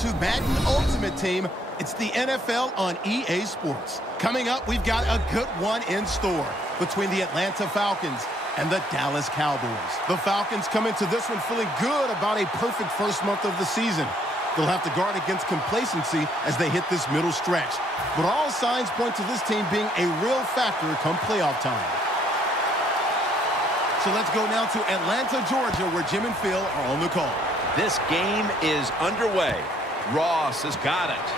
to Madden Ultimate Team. It's the NFL on EA Sports. Coming up, we've got a good one in store between the Atlanta Falcons and the Dallas Cowboys. The Falcons come into this one feeling good about a perfect first month of the season. They'll have to guard against complacency as they hit this middle stretch. But all signs point to this team being a real factor come playoff time. So let's go now to Atlanta, Georgia, where Jim and Phil are on the call. This game is underway. Ross has got it.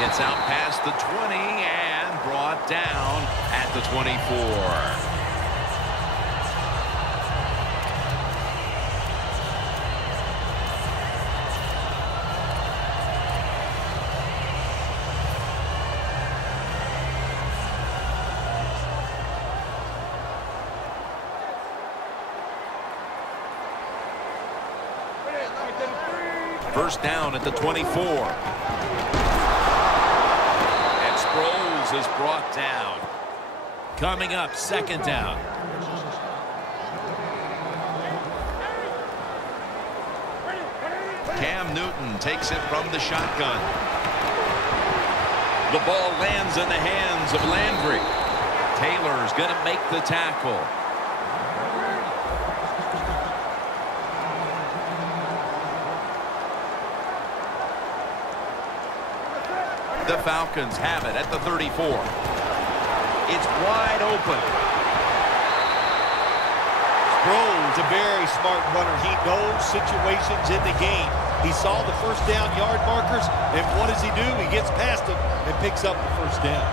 Gets out past the 20 and brought down at the 24. First down at the 24. And Sproles is brought down. Coming up, second down. Cam Newton takes it from the shotgun. The ball lands in the hands of Landry. Taylor's going to make the tackle. The Falcons have it at the 34. It's wide open. Sproles, a very smart runner. He knows situations in the game. He saw the first down yard markers, and what does he do? He gets past them and picks up the first down.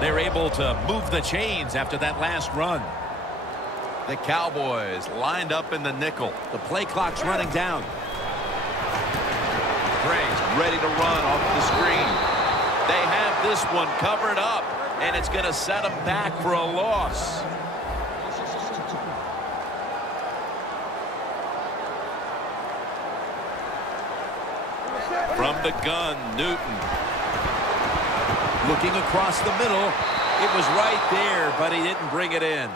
They're able to move the chains after that last run. The Cowboys lined up in the nickel. The play clock's running down. Gray's ready to run off the screen. They have this one covered up, and it's going to set them back for a loss. From the gun, Newton. Looking across the middle. It was right there, but he didn't bring it in.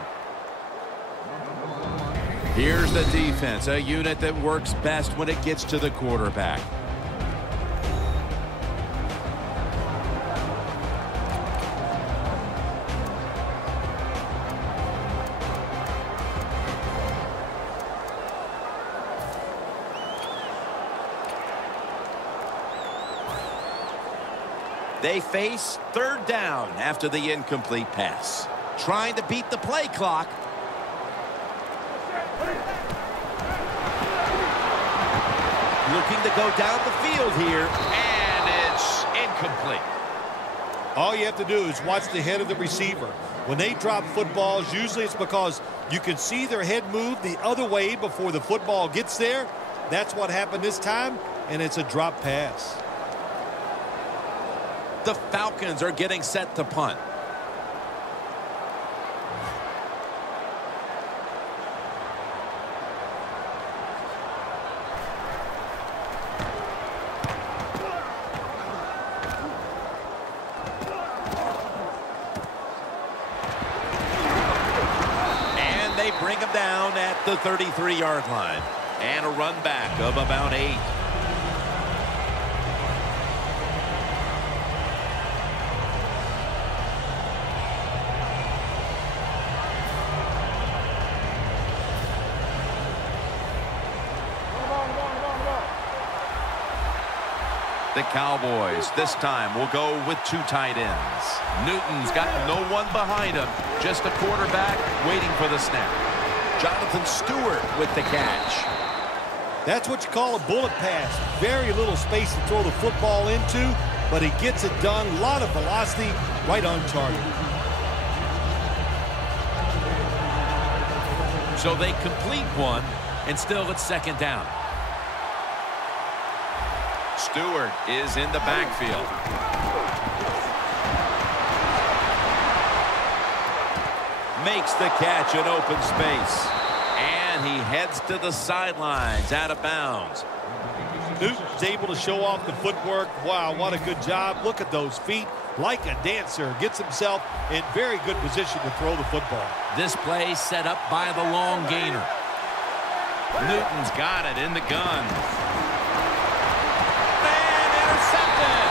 Here's the defense, a unit that works best when it gets to the quarterback. They face third down after the incomplete pass. Trying to beat the play clock. Looking to go down the field here, and it's incomplete. All you have to do is watch the head of the receiver. When they drop footballs, usually it's because you can see their head move the other way before the football gets there. That's what happened this time, and it's a drop pass. The Falcons are getting set to punt. And they bring him down at the 33-yard line. And a run back of about 8. The Cowboys this time will go with 2 tight ends. Newton's got no one behind him, just a quarterback waiting for the snap. Jonathan Stewart with the catch. That's what you call a bullet pass. Very little space to throw the football into, but he gets it done. A lot of velocity, right on target. So they complete one, and still it's second down. Stewart is in the backfield. Makes the catch in open space. And And he heads to the sidelines, out of bounds. Newton's able to show off the footwork. Wow, what a good job. Look at those feet. Like a dancer, gets himself in very good position to throw the football. This play set up by the long gainer. Newton's got it in the gun. And intercepted.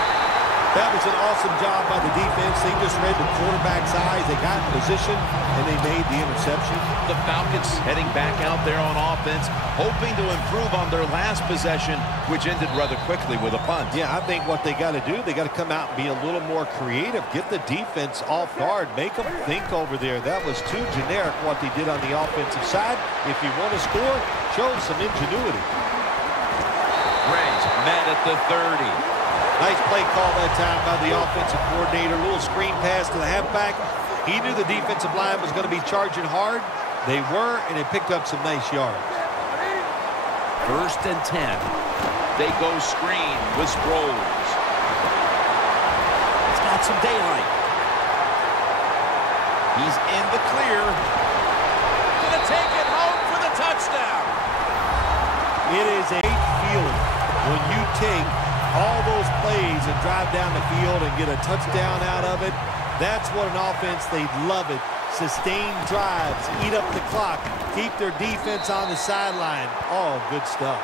That was an awesome job by the defense. They just read the quarterback's eyes. They got in position, and they made the interception. The Falcons heading back out there on offense, hoping to improve on their last possession, which ended rather quickly with a punt. Yeah, I think what they got to do, they got to come out and be a little more creative. Get the defense off guard. Make them think over there. That was too generic what they did on the offensive side. If you want to score, show some ingenuity. Gray's met at the 30. Nice play call that time by the offensive coordinator. A little screen pass to the halfback. He knew the defensive line was going to be charging hard. They were, and they picked up some nice yards. 1st and 10. They go screen with Sproles. He's got some daylight. He's in the clear. Gonna take it home for the touchdown. It is a feeling when you take all those plays and drive down the field and get a touchdown out of it. That's what an offense, they love it. Sustained drives, eat up the clock, keep their defense on the sideline. All good stuff.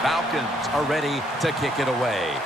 Falcons are ready to kick it away.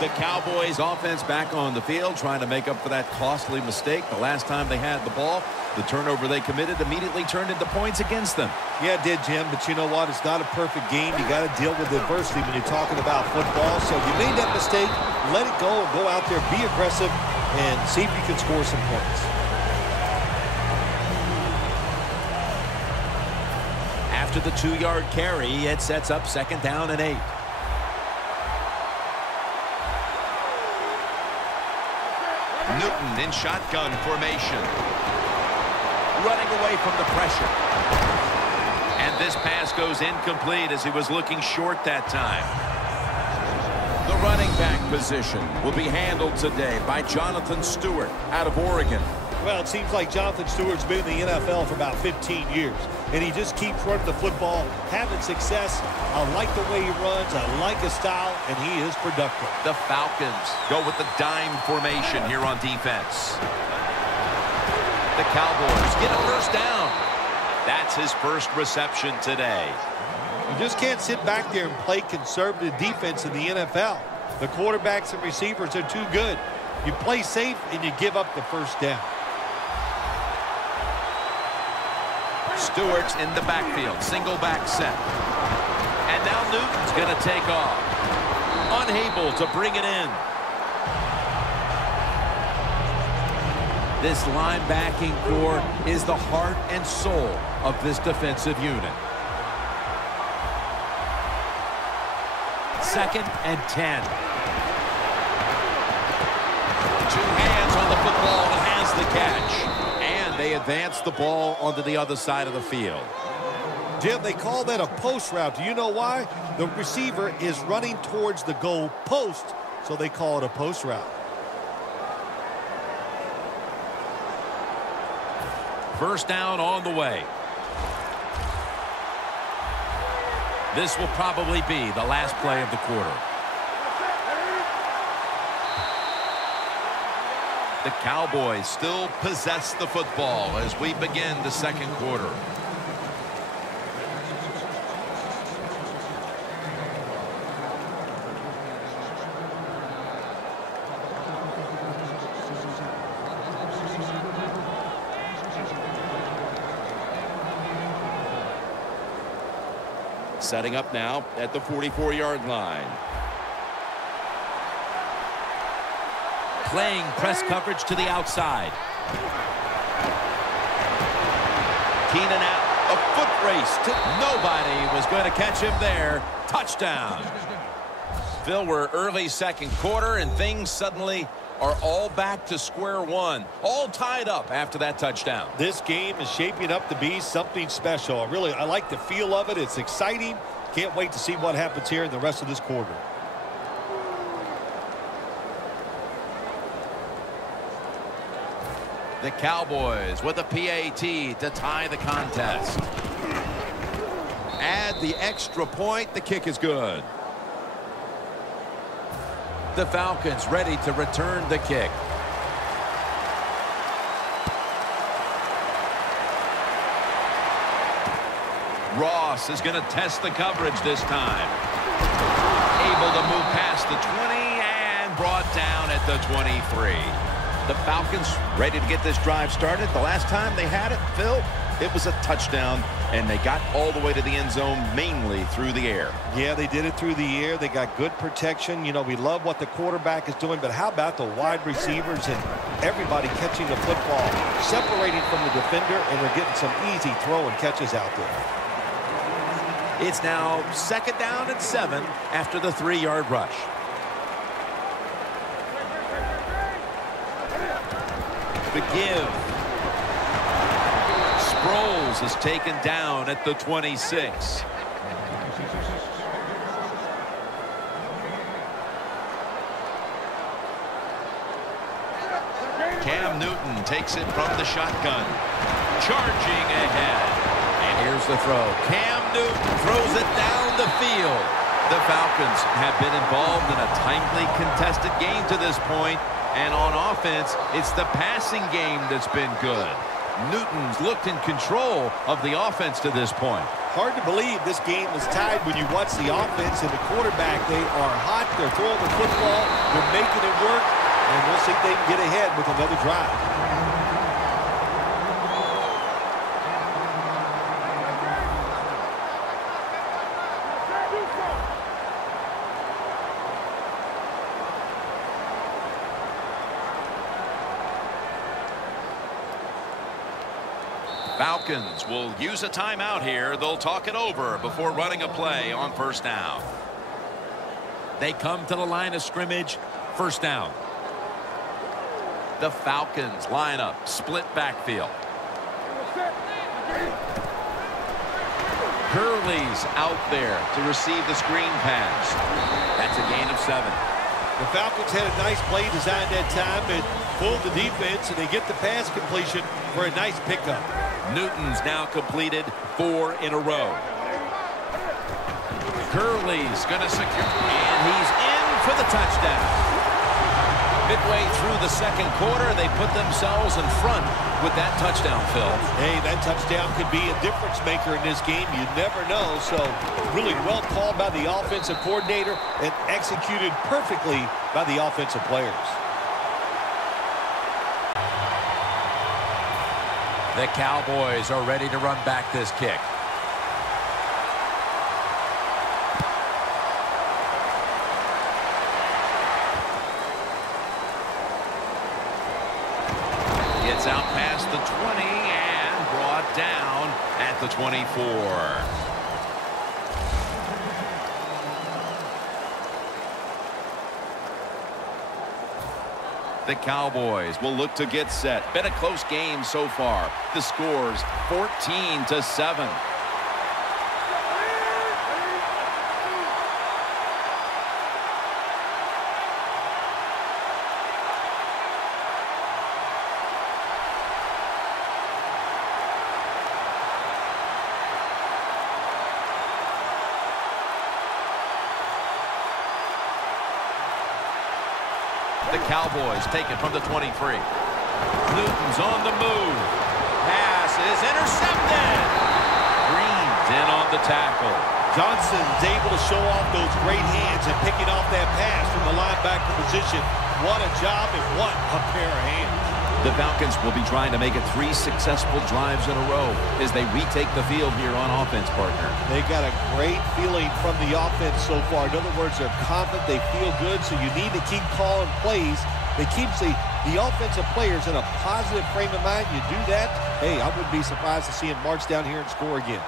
The Cowboys offense back on the field, trying to make up for that costly mistake. The last time they had the ball, the turnover they committed immediately turned into points against them. Yeah, it did, Jim, but you know what? It's not a perfect game. You got to deal with adversity when you're talking about football. So you made that mistake, let it go, and go out there, be aggressive, and see if you can score some points. After the 2-yard carry, it sets up 2nd down and 8. Newton in shotgun formation. Running away from the pressure. And this pass goes incomplete as he was looking short that time. The running back position will be handled today by Jonathan Stewart out of Oregon. Well, it seems like Jonathan Stewart's been in the NFL for about 15 years, and he just keeps running the football, having success. I like the way he runs. I like his style, and he is productive. The Falcons go with the dime formation here on defense. The Cowboys get a 1st down. That's his first reception today. You just can't sit back there and play conservative defense in the NFL. The quarterbacks and receivers are too good. You play safe, and you give up the 1st down. Stewart's in the backfield, single back set. And now Newton's going to take off. Unable to bring it in. This linebacking core is the heart and soul of this defensive unit. 2nd and 10. 2 hands on the football and has the catch. They advance the ball onto the other side of the field. Jim, they call that a post route. Do you know why? The receiver is running towards the goal post, so they call it a post route. 1st down on the way. This will probably be the last play of the quarter. The Cowboys still possess the football as we begin the 2nd quarter. Setting up now at the 44-yard line. Playing press coverage to the outside. Keenan out. A foot race. Nobody was going to catch him there. Touchdown. Phil, we're early second quarter, and things suddenly are all back to square one. All tied up after that touchdown. This game is shaping up to be something special. I like the feel of it. It's exciting. Can't wait to see what happens here in the rest of this quarter. The Cowboys with a PAT to tie the contest. Add the extra point. The kick is good. The Falcons ready to return the kick. Ross is going to test the coverage this time. Able to move past the 20 and brought down at the 23. The Falcons ready to get this drive started. The last time they had it, Phil, it was a touchdown, and they got all the way to the end zone mainly through the air. Yeah, they did it through the air. They got good protection. You know, we love what the quarterback is doing, but how about the wide receivers and everybody catching the football, separating from the defender, and they're getting some easy throw and catches out there. It's now 2nd down and 7 after the 3-yard rush. The give. Sproles is taken down at the 26. Cam Newton takes it from the shotgun. Charging ahead. And here's the throw. Cam Newton throws it down the field. The Falcons have been involved in a tightly contested game to this point. And on offense, it's the passing game that's been good. Newton's looked in control of the offense to this point. Hard to believe this game is tied when you watch the offense and the quarterback. They are hot. They're throwing the football. They're making it work. And we'll see if they can get ahead with another drive. Falcons will use a timeout here. They'll talk it over before running a play on 1st down. They come to the line of scrimmage. 1st down. The Falcons line up. Split backfield. Gurley's out there to receive the screen pass. That's a gain of 7. The Falcons had a nice play designed that time and pulled the defense, and they get the pass completion for a nice pickup. Newton's now completed 4 in a row. Gurley's going to secure, and he's in for the touchdown. Midway through the 2nd quarter, they put themselves in front with that touchdown, Phil. Hey, that touchdown could be a difference maker in this game. You never know. So really well called by the offensive coordinator and executed perfectly by the offensive players. The Cowboys are ready to run back this kick. Gets out past the 20 and brought down at the 24. The Cowboys will look to get set. Been a close game so far. The score's 14-7. The Cowboys take it from the 23. Newton's on the move. Pass is intercepted. Green's in on the tackle. Johnson's able to show off those great hands and picking off that pass from the linebacker position. What a job and what a pair of hands. The Falcons will be trying to make it 3 successful drives in a row as they retake the field here on offense, partner. They got a great feeling from the offense so far. In other words, they're confident, they feel good, so you need to keep calling plays. They keep the offensive players in a positive frame of mind. You do that, hey, I wouldn't be surprised to see them march down here and score again.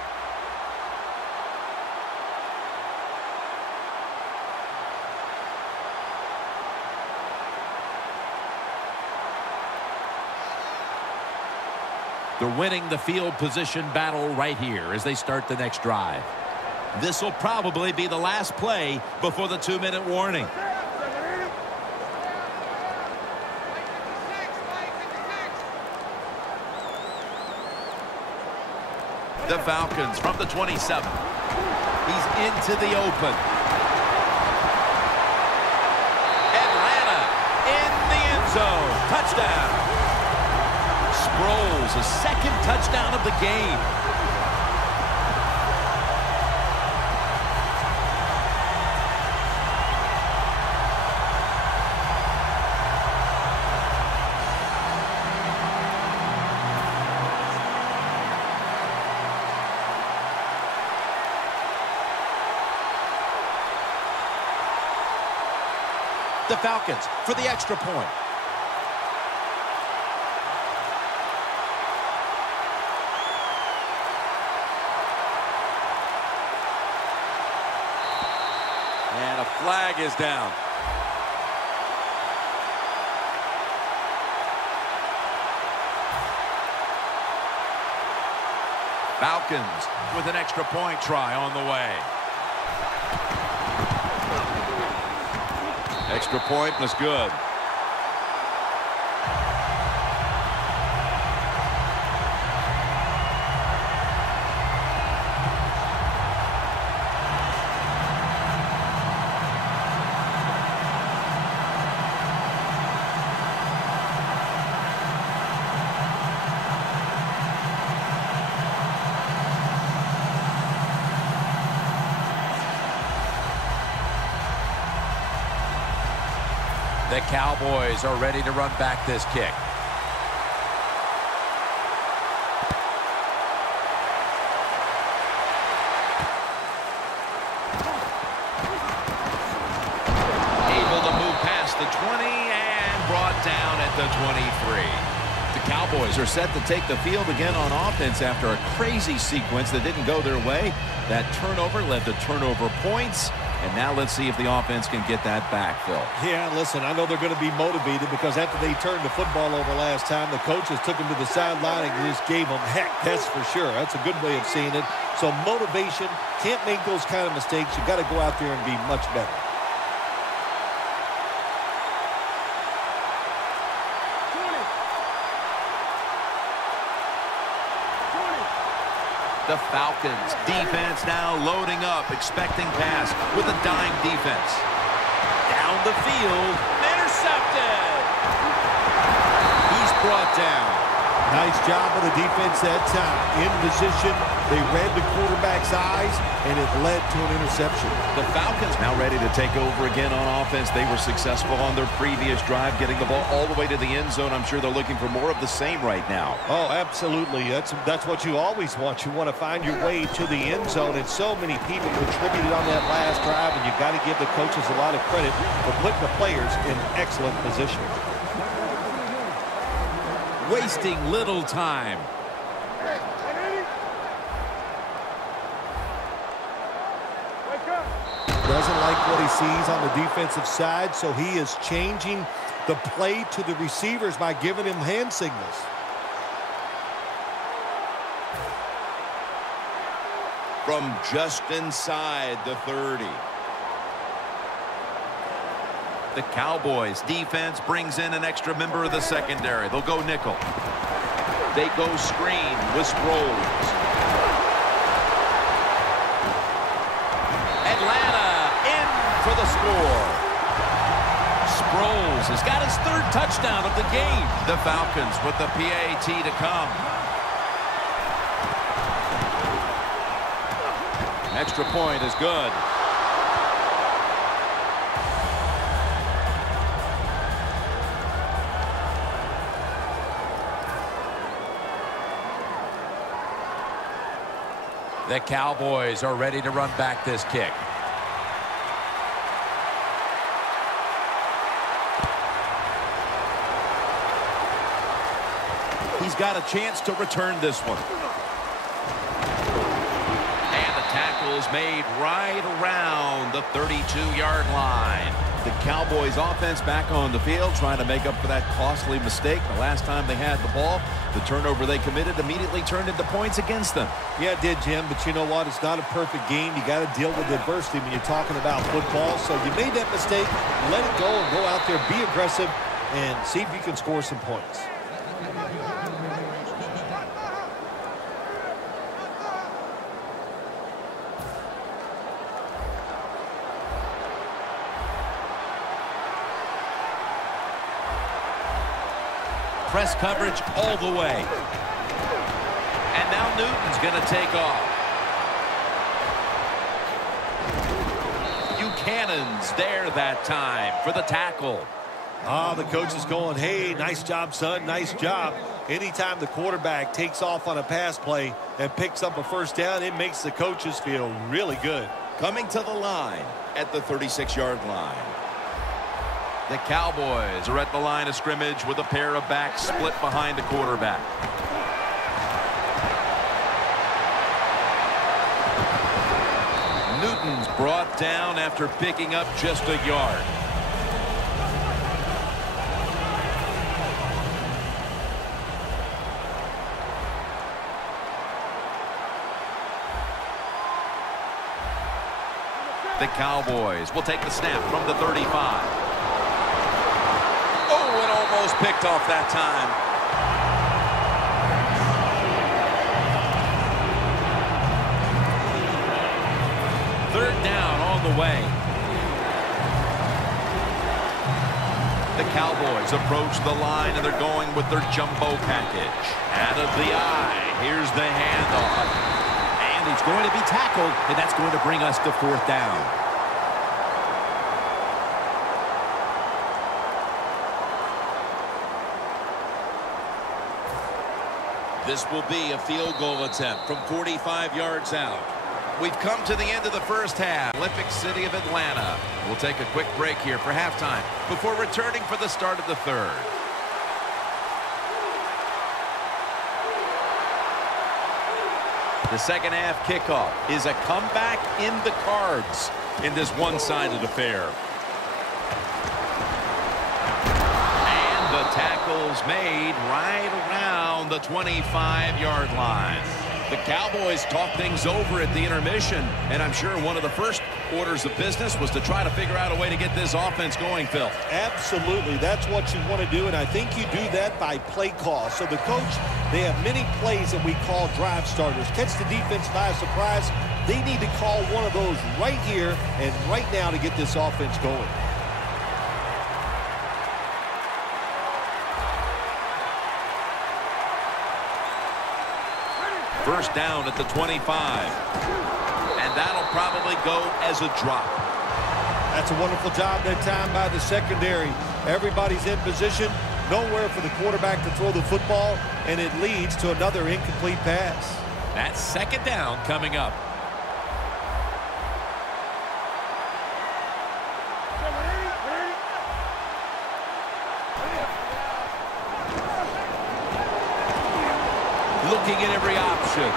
They're winning the field position battle right here as they start the next drive. This will probably be the last play before the 2-minute warning. The Falcons from the 27. He's into the open. Atlanta in the end zone. Touchdown. Sproles, a second touchdown of the game. The Falcons for the extra point. And a flag is down. Falcons with an extra point try on the way. Extra point was good. The Cowboys are ready to run back this kick. Able to move past the 20 and brought down at the 23. The Cowboys are set to take the field again on offense after a crazy sequence that didn't go their way. That turnover led to turnover points. And now let's see if the offense can get that back, Phil. Yeah, listen, I know they're going to be motivated because after they turned the football over last time, the coaches took them to the sideline and just gave them heck, that's for sure. That's a good way of seeing it. So motivation, can't make those kind of mistakes. You've got to go out there and be much better. The Falcons defense now loading up, expecting pass with a dime defense. Down the field, intercepted. He's brought down. Nice job of the defense that time. In position, they read the quarterback's eyes, and it led to an interception. The Falcons now ready to take over again on offense. They were successful on their previous drive, getting the ball all the way to the end zone. I'm sure they're looking for more of the same right now. Oh, absolutely. That's what you always want. You want to find your way to the end zone, and so many people contributed on that last drive, and you've got to give the coaches a lot of credit for putting the players in excellent position. Wasting little time. Doesn't like what he sees on the defensive side, so he is changing the play to the receivers by giving him hand signals. From just inside the 30. The Cowboys defense brings in an extra member of the secondary. They'll go nickel. They go screen with Sproles. Atlanta in for the score. Sproles has got his third touchdown of the game. The Falcons with the PAT to come. Extra point is good. The Cowboys are ready to run back this kick. He's got a chance to return this one. And the tackle is made right around the 32-yard line. The Cowboys offense back on the field trying to make up for that costly mistake. The last time they had the ball, the turnover they committed immediately turned into points against them. Yeah, it did, Jim, but you know what? It's not a perfect game. You got to deal with adversity when you're talking about football. So you made that mistake, let it go and go out there, be aggressive, and see if you can score some points. Press coverage all the way. And now Newton's going to take off. Buchanan's there that time for the tackle. The coach is going, hey, nice job, son, nice job. Anytime the quarterback takes off on a pass play and picks up a first down, it makes the coaches feel really good. Coming to the line at the 36-yard line. The Cowboys are at the line of scrimmage with a pair of backs split behind the quarterback. Newton's brought down after picking up just a yard. The Cowboys will take the snap from the 35. Almost picked off that time. Third down on the way. The Cowboys approach the line, and they're going with their jumbo package. Out of the eye. Here's the handoff. And he's going to be tackled, and that's going to bring us to fourth down. This will be a field goal attempt from 45 yards out. We've come to the end of the first half. Olympic City of Atlanta. We'll take a quick break here for halftime before returning for the start of the third. The second half kickoff is a comeback in the cards in this one-sided affair. The tackle's made right around the 25-yard line. The Cowboys talked things over at the intermission, and I'm sure one of the first orders of business was to try to figure out a way to get this offense going, Phil. Absolutely. That's what you want to do, and I think you do that by play call. So the coach, they have many plays that we call drive starters. Catch the defense by surprise. They need to call one of those right here and right now to get this offense going. First down at the 25. And that'll probably go as a drop. That's a wonderful job that time by the secondary. Everybody's in position. Nowhere for the quarterback to throw the football, and it leads to another incomplete pass. That's second down coming up. Looking at every option.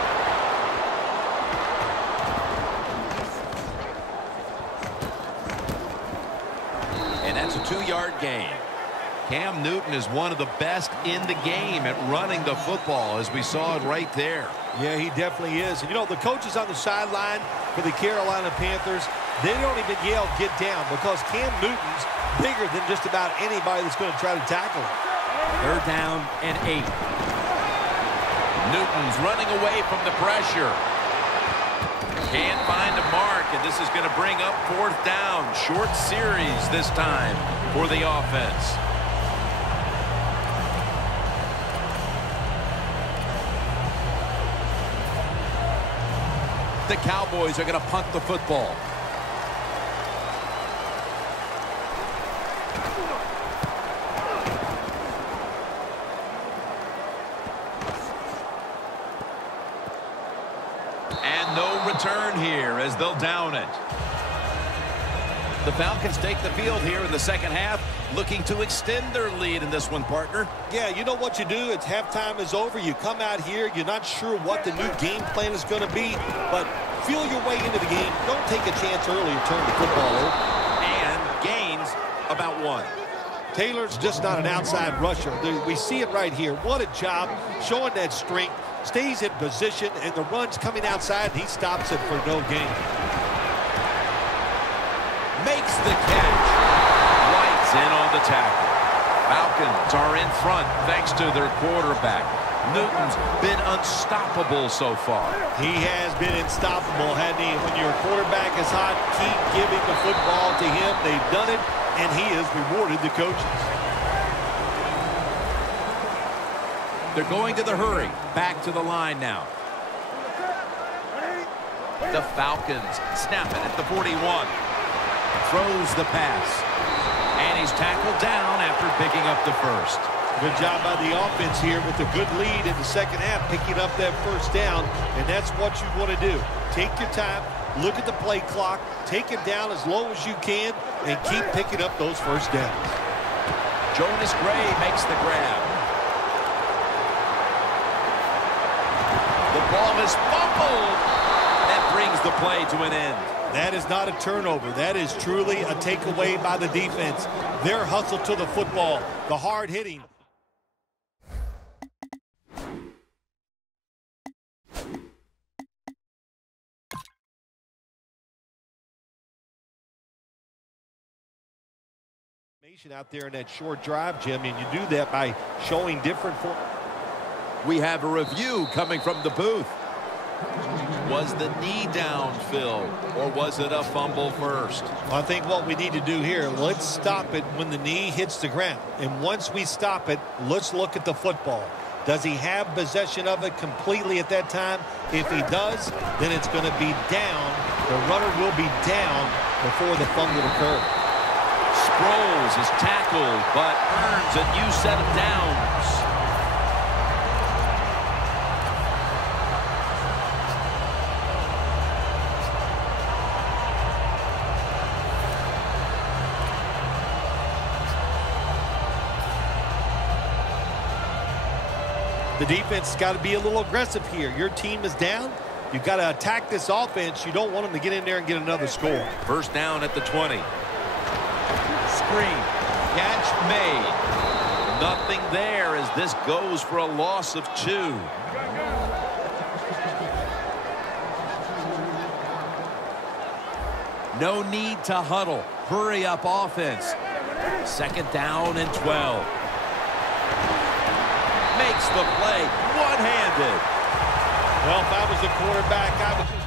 And that's a 2-yard gain. Cam Newton is one of the best in the game at running the football, as we saw it right there. Yeah, he definitely is. And, you know, the coaches on the sideline for the Carolina Panthers, they don't even yell, get down, because Cam Newton's bigger than just about anybody that's going to try to tackle him. Third down and 8. Newton's running away from the pressure. Can't find a mark, and this is going to bring up fourth down. Short series this time for the offense. The Cowboys are going to punt the football. Return here as they'll down it. The Falcons take the field here in the second half, looking to extend their lead in this one, partner. Yeah, you know what you do? It's halftime is over. You come out here, you're not sure what the new game plan is going to be, but feel your way into the game. Don't take a chance early and turn the football over. And gains about 1. Taylor's just not an outside rusher. We see it right here. What a job showing that strength. Stays in position, and the run's coming outside, and he stops it for no gain. Makes the catch. White's in on the tackle. Falcons are in front thanks to their quarterback. Newton's been unstoppable so far. He has been unstoppable, hasn't he? When your quarterback is hot, keep giving the football to him. They've done it, and he has rewarded the coaches. They're going to the hurry. Back to the line now. The Falcons snap it at the 41. Throws the pass. And he's tackled down after picking up the first. Good job by the offense here with a good lead in the second half, picking up that first down, and that's what you want to do. Take your time, look at the play clock, take it down as low as you can, and keep picking up those first downs. Jonas Gray makes the grab. The ball is fumbled. That brings the play to an end. That is not a turnover. That is truly a takeaway by the defense. Their hustle to the football, the hard hitting. Out there in that short drive, Jim, and you do that by showing different. We have a review coming from the booth. Was the knee down, Phil, or was it a fumble first? I think what we need to do here, let's stop it when the knee hits the ground. And once we stop it, let's look at the football. Does he have possession of it completely at that time? If he does, then it's going to be down. The runner will be down before the fumble occurs. Sproles is tackled, but earns a new set of downs. The defense has got to be a little aggressive here. Your team is down. You've got to attack this offense. You don't want them to get in there and get another score. First down at the 20. Screen. Catch made. Nothing there as this goes for a loss of 2. No need to huddle. Hurry up offense. Second down and 12. Makes the play one-handed. Well, if I was the quarterback, I would just...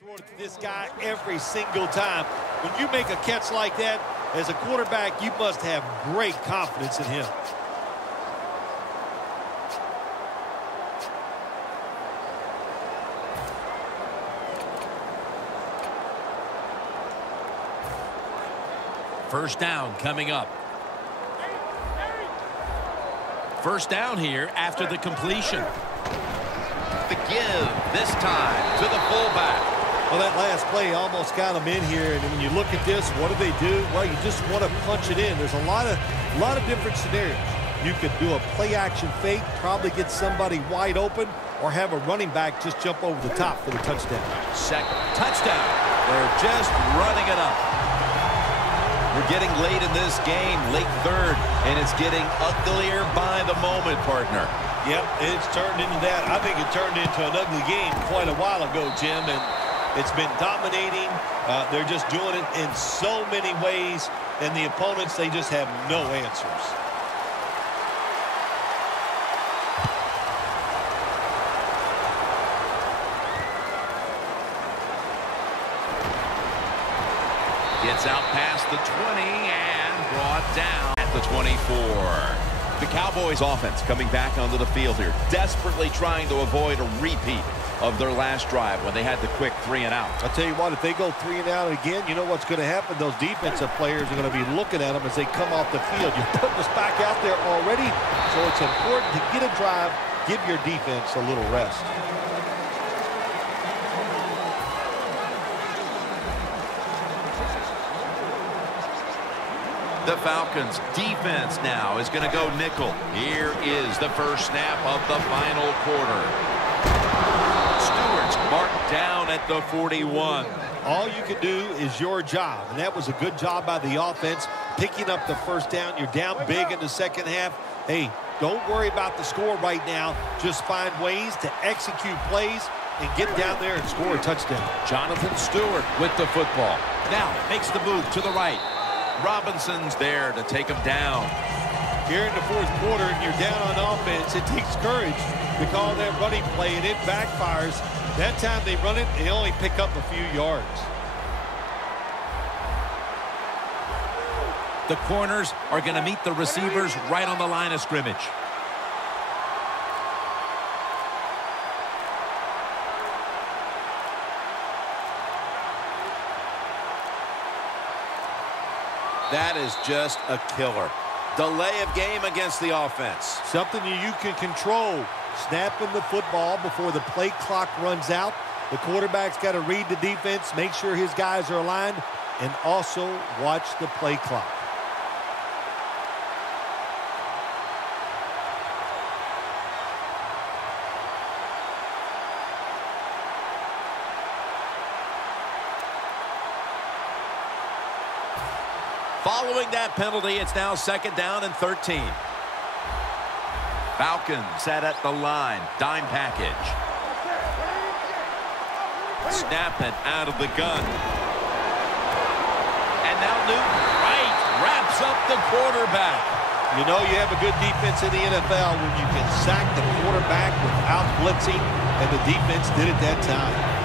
throw it to this guy every single time. When you make a catch like that, as a quarterback, you must have great confidence in him. First down coming up. First down here after the completion. The give this time to the fullback. Well, that last play almost got them in here, and when you look at this, what do they do? Well, you just want to punch it in. There's a lot of different scenarios. You could do a play-action fake, probably get somebody wide open, or have a running back just jump over the top for the touchdown. Second touchdown. They're just running it up. We're getting late in this game, late third, and it's getting uglier by the moment, partner. Yep, it's turned into that. I think it turned into an ugly game quite a while ago, Jim, and it's been dominating. They're just doing it in so many ways, and the opponents, they just have no answers. Gets out past the 20 and brought down at the 24. The Cowboys offense coming back onto the field here, desperately trying to avoid a repeat of their last drive when they had the quick 3-and-out. I'll tell you what, if they go 3-and-out again, you know what's going to happen? Those defensive players are going to be looking at them as they come off the field. You're putting us back out there already, so it's important to get a drive, give your defense a little rest. The Falcons defense now is going to go nickel. Here is the first snap of the final quarter. Stewart's marked down at the 41. All you can do is your job, and that was a good job by the offense, picking up the first down. You're down big in the second half. Hey, don't worry about the score right now. Just find ways to execute plays and get down there and score a touchdown. Jonathan Stewart with the football. Now makes the move to the right. Robinson's there to take him down. Here in the fourth quarter, and you're down on offense. It takes courage to call that running play, and it backfires. That time they run it, they only pick up a few yards. The corners are going to meet the receivers right on the line of scrimmage. That is just a killer. Delay of game against the offense. Something you can control. Snapping the football before the play clock runs out. The quarterback's got to read the defense, make sure his guys are aligned, and also watch the play clock. Following that penalty, it's now 2nd down and 13. Falcons set at the line. Dime package. Snap it out of the gun. And now Newton wraps up the quarterback. You know you have a good defense in the NFL when you can sack the quarterback without blitzing, and the defense did it that time.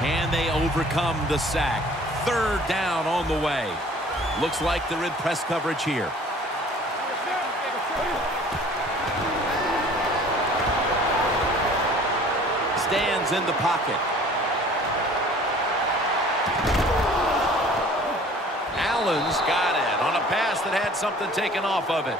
Can they overcome the sack? 3rd down on the way. Looks like they're in press coverage here. Stands in the pocket. Allen's got it on a pass that had something taken off of it.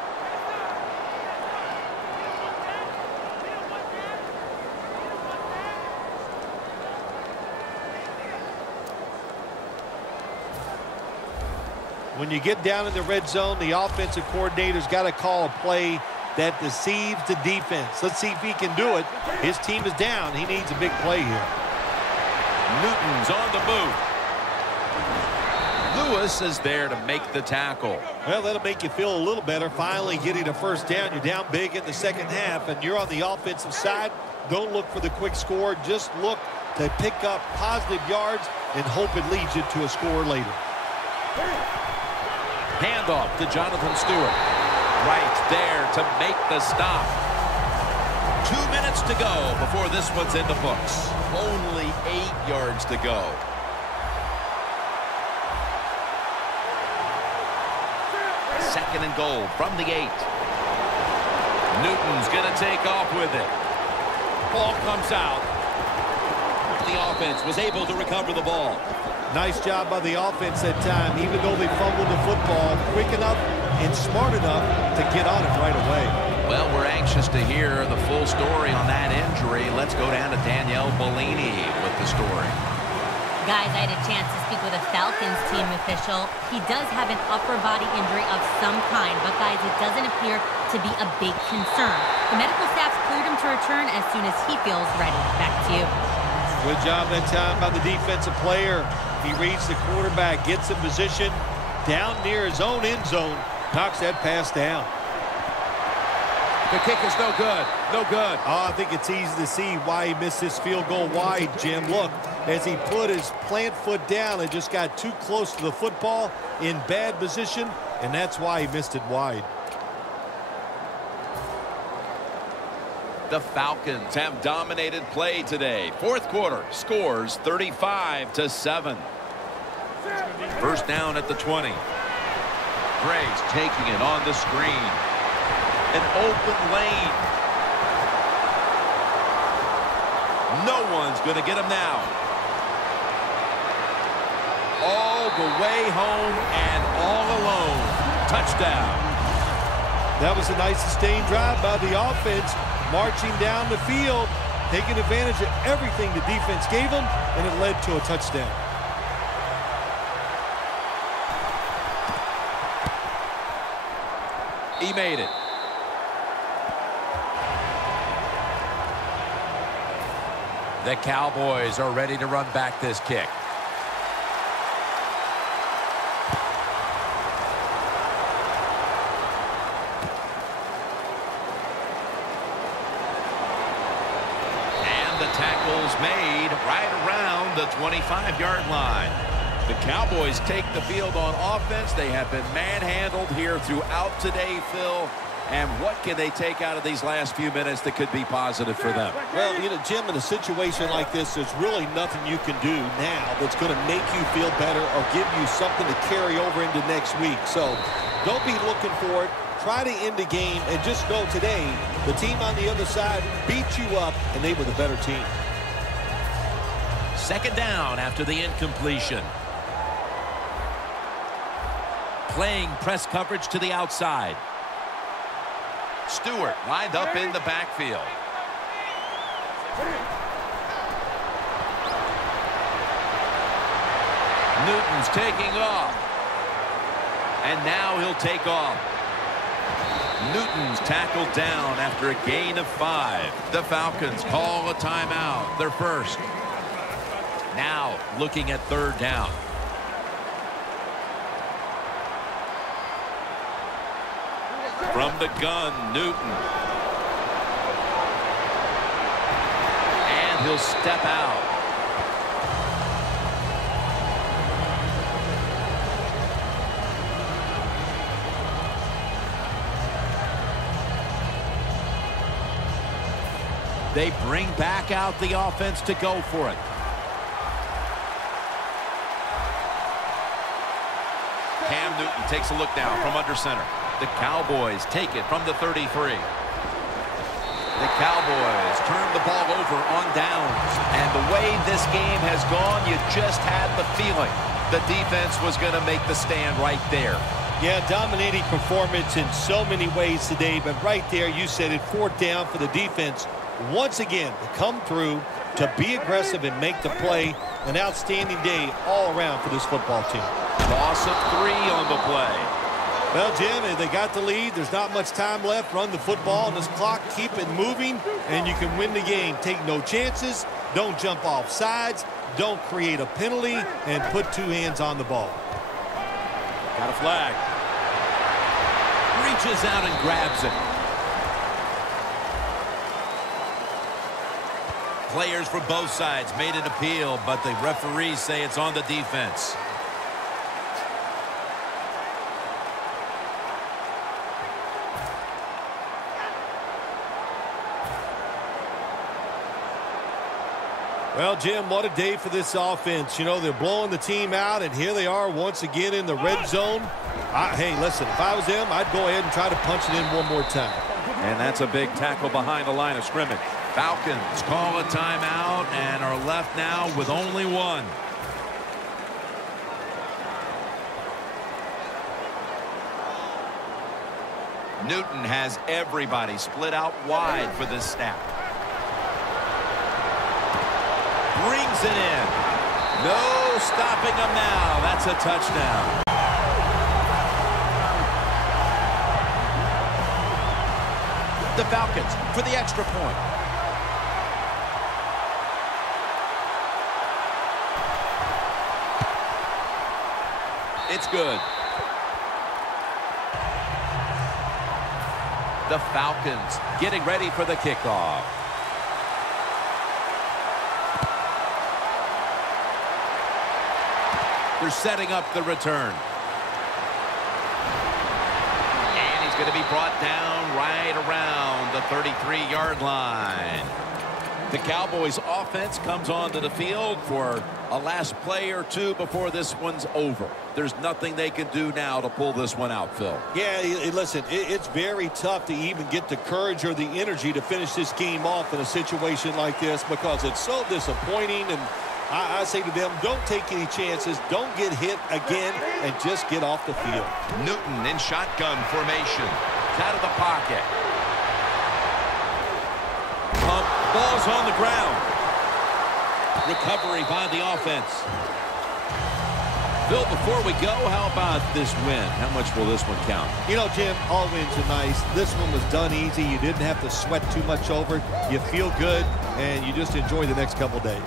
When you get down in the red zone, the offensive coordinator's got to call a play that deceives the defense. Let's see if he can do it. His team is down. He needs a big play here. Newton's on the move. Lewis is there to make the tackle. Well, that'll make you feel a little better. Finally getting a first down. You're down big in the second half, and you're on the offensive side. Don't look for the quick score. Just look to pick up positive yards and hope it leads you to a score later. Handoff to Jonathan Stewart. Right there to make the stop. 2 minutes to go before this one's in the books. Only 8 yards to go. Second and goal from the 8. Newton's going to take off with it. Ball comes out. The offense was able to recover the ball. Nice job by the offense that time, even though they fumbled the football, quick enough and smart enough to get on it right away. Well, we're anxious to hear the full story on that injury. Let's go down to Danielle Bellini with the story. Guys, I had a chance to speak with a Falcons team official. He does have an upper body injury of some kind, but guys, it doesn't appear to be a big concern. The medical staff's cleared him to return as soon as he feels ready. Back to you. Good job that time by the defensive player. He reads the quarterback, gets in position, down near his own end zone, knocks that pass down. The kick is no good. No good. Oh, I think it's easy to see why he missed his field goal wide, Jim. Look, as he put his plant foot down, it just got too close to the football in bad position, and that's why he missed it wide. The Falcons have dominated play today. Fourth quarter, scores 35-7. First down at the 20. Gray's taking it on the screen. An open lane. No one's going to get him now. All the way home and all alone. Touchdown. That was a nice sustained drive by the offense, marching down the field, taking advantage of everything the defense gave them, and it led to a touchdown. He made it. The Cowboys are ready to run back this kick. And the tackle's made right around the 25-yard line. The Cowboys take the field on offense. They have been manhandled here throughout today, Phil. And what can they take out of these last few minutes that could be positive for them? Well, you know, Jim, in a situation like this, there's really nothing you can do now that's going to make you feel better or give you something to carry over into next week. So don't be looking for it. Try to end the game and just know today the team on the other side beat you up and they were the better team. Second down after the incompletion. Playing press coverage to the outside. Stewart lined up in the backfield. Newton's taking off. And now he'll take off. Newton's tackled down after a gain of 5. The Falcons call a timeout, their first. Now looking at third down. From the gun, Newton. And he'll step out. They bring back out the offense to go for it. Cam Newton takes a look now from under center. The Cowboys take it from the 33. The Cowboys turn the ball over on downs. And the way this game has gone, you just had the feeling the defense was going to make the stand right there. Yeah, dominating performance in so many ways today, but right there you said it, fourth down for the defense. Once again, to come through, to be aggressive and make the play. An outstanding day all around for this football team. Loss of 3 on the play. Well, Jim, they got the lead. There's not much time left. Run the football on this clock. Keep it moving, and you can win the game. Take no chances. Don't jump off sides. Don't create a penalty, and put 2 hands on the ball. Got a flag. Reaches out and grabs it. Players for both sides made an appeal, but the referees say it's on the defense. Well, Jim, what a day for this offense. You know, they're blowing the team out, and here they are once again in the red zone. Hey, listen, if I was them, I'd go ahead and try to punch it in one more time. And that's a big tackle behind the line of scrimmage. Falcons call a timeout and are left now with only 1. Newton has everybody split out wide for this snap. Brings it in. No stopping him now. That's a touchdown. The Falcons for the extra point. It's good. The Falcons getting ready for the kickoff. They're setting up the return. And he's going to be brought down right around the 33-yard line. The Cowboys offense comes onto the field for a last play or two before this one's over. There's nothing they can do now to pull this one out, Phil. Yeah, listen, it's very tough to even get the courage or the energy to finish this game off in a situation like this because it's so disappointing. And I say to them, don't take any chances. Don't get hit again and just get off the field. Newton in shotgun formation. It's out of the pocket. Ball's on the ground. Recovery by the offense. Bill, before we go, how about this win? How much will this one count? You know, Jim, all wins are nice. This one was done easy. You didn't have to sweat too much over it. You feel good, and you just enjoy the next couple days.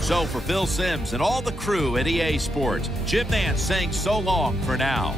So for Phil Simms and all the crew at EA Sports, Jim Nance saying so long for now.